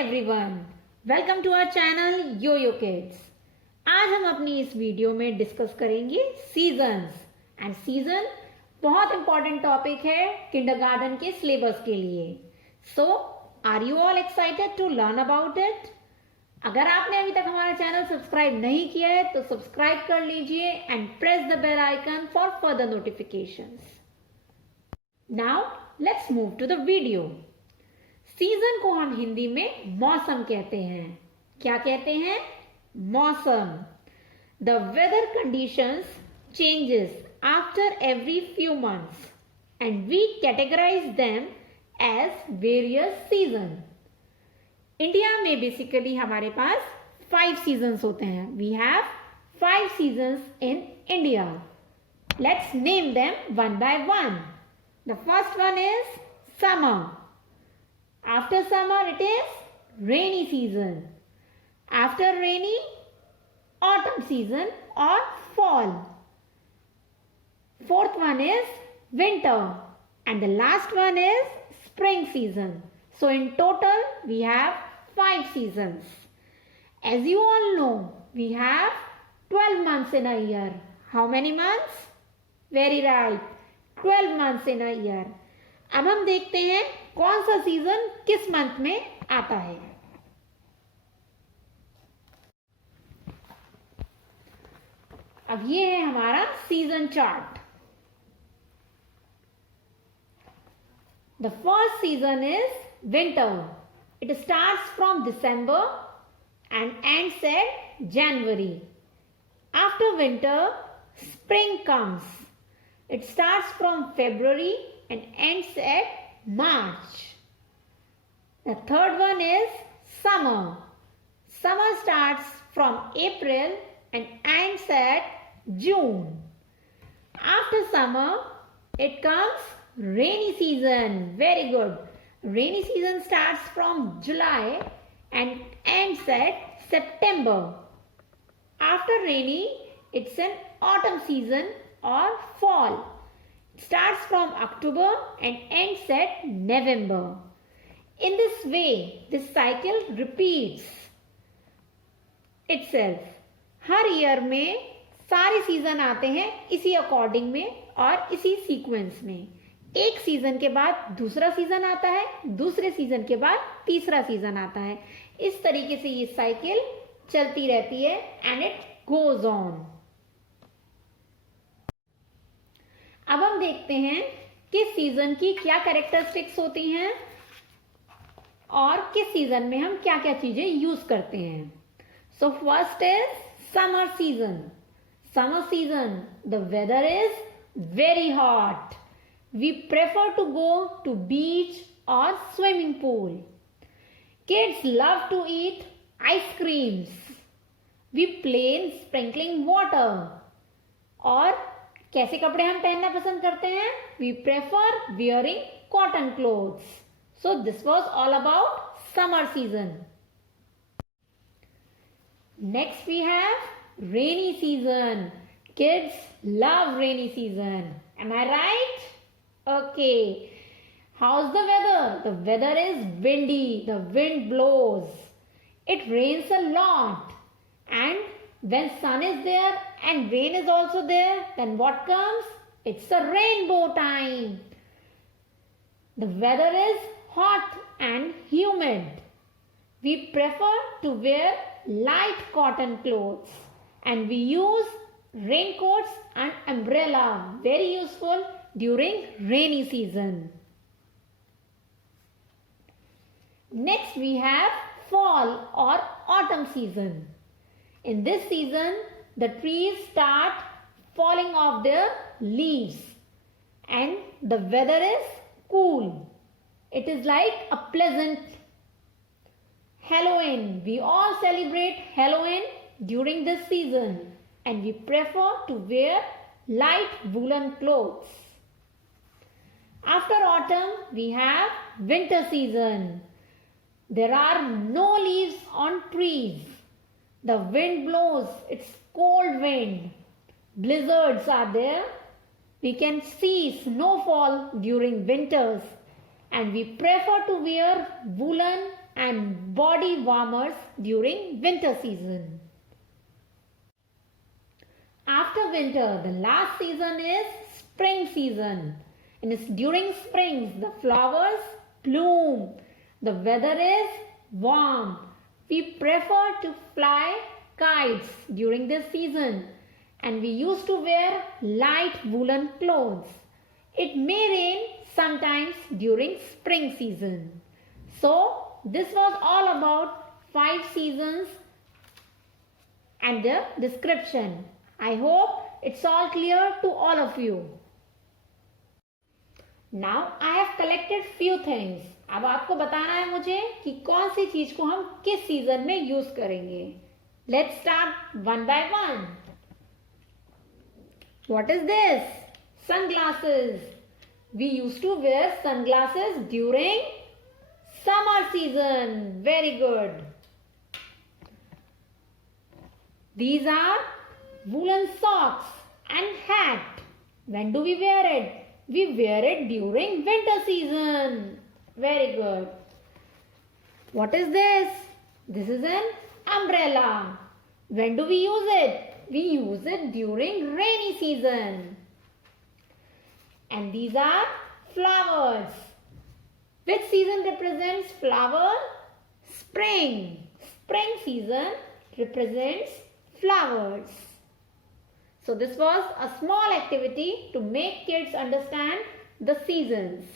Everyone, welcome to our channel yo yo kids. आज हम अपनी इस वीडियो में डिस्कस करेंगे सीजन्स एंड सीजन बहुत इंपॉर्टेंट टॉपिक है किंडरगार्टन के सिलेबस के लिए। So are you all excited to learn about it? अगर आपने अभी तक हमारा चैनल सब्सक्राइब नहीं किया है तो सब्सक्राइब कर लीजिए and press the bell icon for further notifications. Now let's move to the video. Season को हम हिंदी में मौसम कहते हैं। क्या कहते हैं? मौसम। The weather conditions changes after every few months and we categorize them as various season. India में बेसिकली हमारे पास 5 सीजन्स होते हैं। We have 5 seasons in India. Let's name them one by one. The first one is summer. After summer, it is rainy season. After rainy, autumn season or fall. Fourth one is winter. And the last one is spring season. So in total, we have 5 seasons. As you all know, we have 12 months in a year. How many months? Very right. 12 months in a year. अब हम देखते हैं कौन सा season किस month में आता है। अब ये है हमारा season chart. The first season is winter. It starts from December and ends at January. After winter spring comes. It starts from February and ends at March. The third one is summer. Summer starts from April and ends at June. After summer, it comes rainy season. Very good. Rainy season starts from July and ends at September. After rainy, it's an autumn season or fall. Starts from October and ends at November. In this way, this cycle repeats itself. Her year में सारे season आते हैं इसी according में और इसी sequence में। एक सीजन के बाद दूसरा सीजन आता है, दूसरे सीजन के बाद तीसरा सीजन आता है। इस तरीके से ये साइकिल चलती रहती है एंड इट गोज ऑन। अब हम देखते हैं किस सीजन की क्या कैरेक्टरिस्टिक्स होती हैं और किस सीजन में हम क्या क्या चीजें यूज करते हैं। So first is summer season. Summer season the weather is very hot. We prefer to go to beach और swimming pool. Kids love to eat ice creams. We play in sprinkling water. और कैसे कपड़े हम पहनना पसंद करते हैं? We prefer wearing cotton clothes. So this was all about summer season. Next we have rainy season. Kids love rainy season. Am I right? Okay. How is the weather? The weather is windy. The wind blows. It rains a lot. And when sun is there and rain is also there, then what comes? It's a rainbow time. The weather is hot and humid. We prefer to wear light cotton clothes and we use raincoats and umbrella. Very useful during rainy season. Next we have fall or autumn season. In this season, the trees start falling off their leaves and the weather is cool. It is like a pleasant Halloween. We all celebrate Halloween during this season and we prefer to wear light woolen clothes. After autumn, we have winter season. There are no leaves on trees. The wind blows, it's cold wind. Blizzards are there. We can see snowfall during winters and we prefer to wear woolen and body warmers during winter season. After winter, the last season is spring season. And it's during springs, the flowers bloom. The weather is warm. We prefer to fly kites during this season. And we used to wear light woolen clothes. It may rain sometimes during spring season. So, this was all about 5 seasons and the description. I hope it's all clear to all of you. Now I have collected few things. अब आपको बताना है मुझे कि कौन सी चीज को हम किस सीजन में यूज करेंगे. Let's start one by one. What is this? Sunglasses. We used to wear sunglasses during summer season. Very good. These are woolen socks and hat. When do we wear it? We wear it during winter season. Very good. What is this? This is an umbrella. When do we use it? We use it during rainy season. And these are flowers. Which season represents flower? Spring. Spring season represents flowers. So this was a small activity to make kids understand the seasons.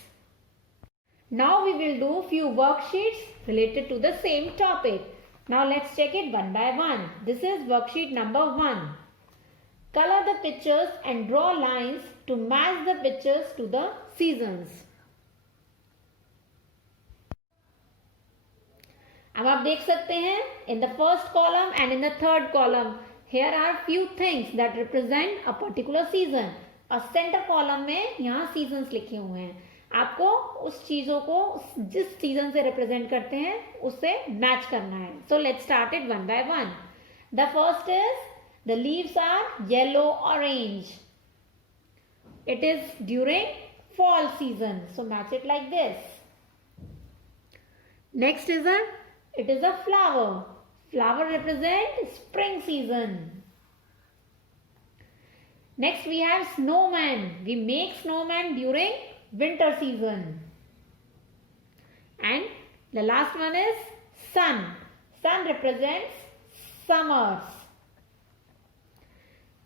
Now we will do few worksheets related to the same topic. Now let's check it one by one. This is worksheet number 1. Color the pictures and draw lines to match the pictures to the seasons. अब आप देख सकते हैं in the first column and in the third column here are few things that represent a particular season. और center column में यहाँ seasons लिखे हुए हैं. आपको उस चीजों को जिस सीजन से रिप्रेजेंट करते हैं उससे मैच करना है. So let's start it one by one. The first is the leaves are yellow orange. It is during fall season. So match it like this. Next is it is a flower. Flower represents spring season. Next we have snowman. We make snowman during winter season. And the last one is sun. Sun represents summers.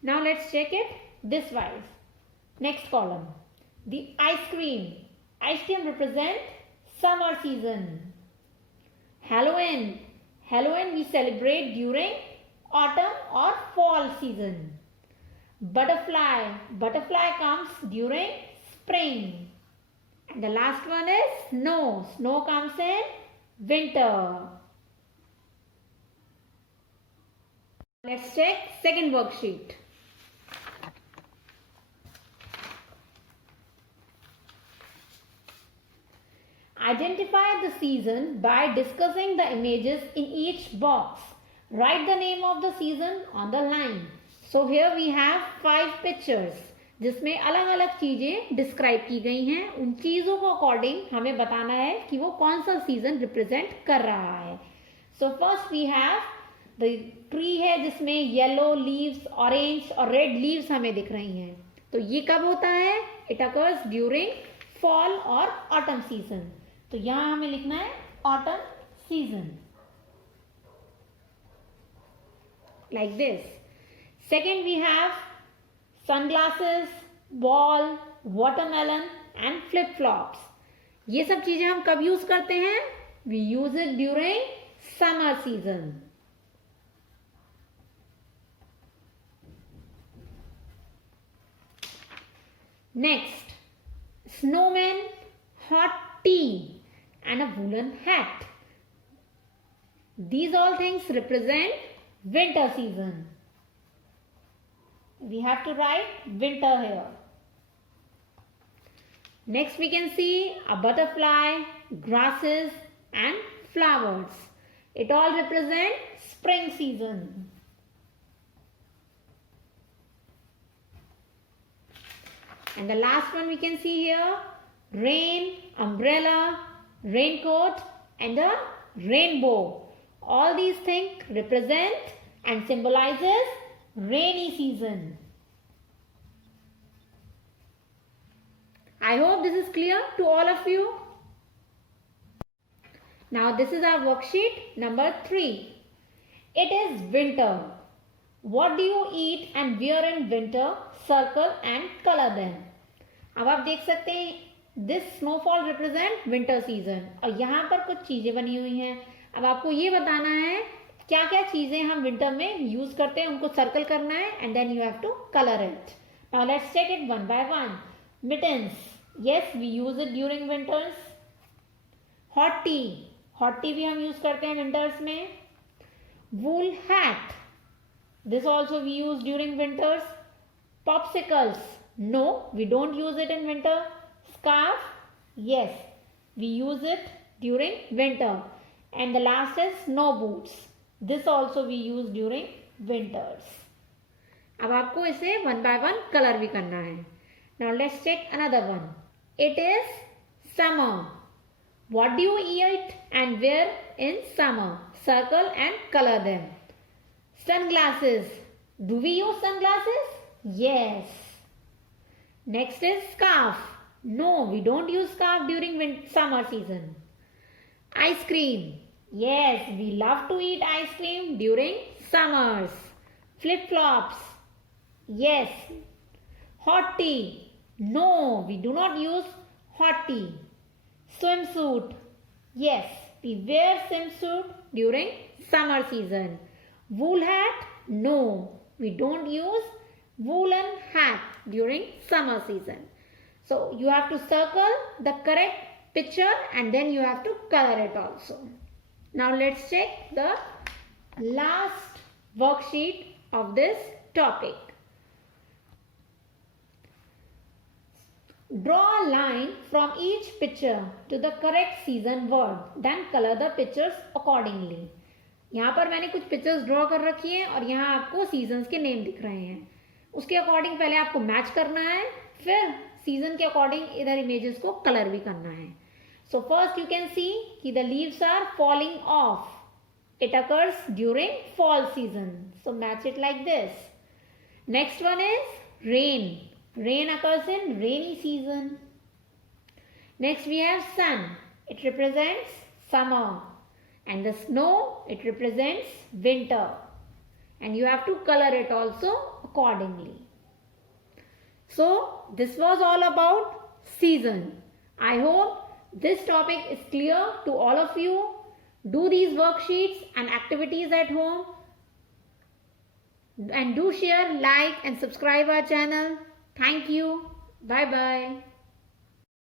Now let's check it this wise. Next column. The ice cream. Ice cream represents summer season. Halloween. Halloween we celebrate during autumn or fall season. Butterfly. Butterfly comes during spring. And the last one is snow. Snow comes in winter. Let's check second worksheet. Identify the season by discussing the images in each box. Write the name of the season on the line. So here we have 5 pictures. जिसमें अलग अलग चीजें describe की गई हैं. उन चीजों को अकॉर्डिंग हमें बताना है कि वो कौन सा सीजन रिप्रेजेंट कर रहा है. So first we have the tree है जिसमें येलो लीव्स, ऑरेंज और रेड लीव्स हमें दिख रही हैं. तो ये कब होता है? इट अकर्स ड्यूरिंग फॉल और ऑटम सीजन. तो यहां हमें लिखना है autumn season like this. Second we have sunglasses, ball, watermelon and flip-flops. ये सब चीजें हम कब यूज करते हैं? We use it during summer season. Next, snowman, hot tea and a woolen hat. These all things represent winter season. We have to write winter here. Next we can see a butterfly, grasses and flowers. It all represent spring season. And the last one we can see here, rain, umbrella, raincoat, and a rainbow. All these things represent and symbolizes rainy season. I hope this is clear to all of you. Now this is our worksheet number 3. It is winter. What do you eat and wear in winter? Circle and color them. अब आप देख सकते हैं this snowfall represent winter season और यहाँ पर कुछ चीजें बनी हुई हैं. अब आपको ये बताना है क्या क्या चीजें हम विंटर में यूज करते हैं, उनको सर्कल करना है and then you have to colour it. Now let's check it one by one. Mittens, yes we use it during winters. Hot tea, hot tea भी हम यूज करते हैं विंटर्स में. Wool hat, this also we use during winters. Popsicles, no we don't use it in winter. Scarf, yes we use it during winter. And the last is snow boots. This also we use during winters. अब आपको इसे one by one colour भी करना है. Now let's check another one. It is summer. What do you eat and wear in summer? Circle and color them. Sunglasses. Do we use sunglasses? Yes. Next is scarf. No, we don't use scarf during summer season. Ice cream. Yes, we love to eat ice cream during summers. Flip-flops. Yes. Hot tea. No, we do not use hot tea. Swimsuit. Yes, we wear swimsuit during summer season. Wool hat? No, we don't use woolen hat during summer season. So you have to circle the correct picture and then you have to color it also. Now let's check the last worksheet of this topic. Draw a line from each picture to the correct season word. Then color the pictures accordingly. यहाँ पर मैंने कुछ pictures draw कर रखी हैं और यहाँ आपको सीजन्स के नेम दिख रहे हैं. उसके अकॉर्डिंग पहले आपको मैच करना है, फिर सीजन के अकॉर्डिंग इधर इमेजेस को कलर भी करना है. So first you can see कि the leaves are falling off. It occurs during fall season, so match it like this. Next one is rain. Rain occurs in rainy season. Next we have sun. It represents summer. And the snow, it represents winter. And you have to color it also accordingly. So, this was all about season. I hope this topic is clear to all of you. Do these worksheets and activities at home. And do share, like and subscribe our channel. Thank you. Bye-bye.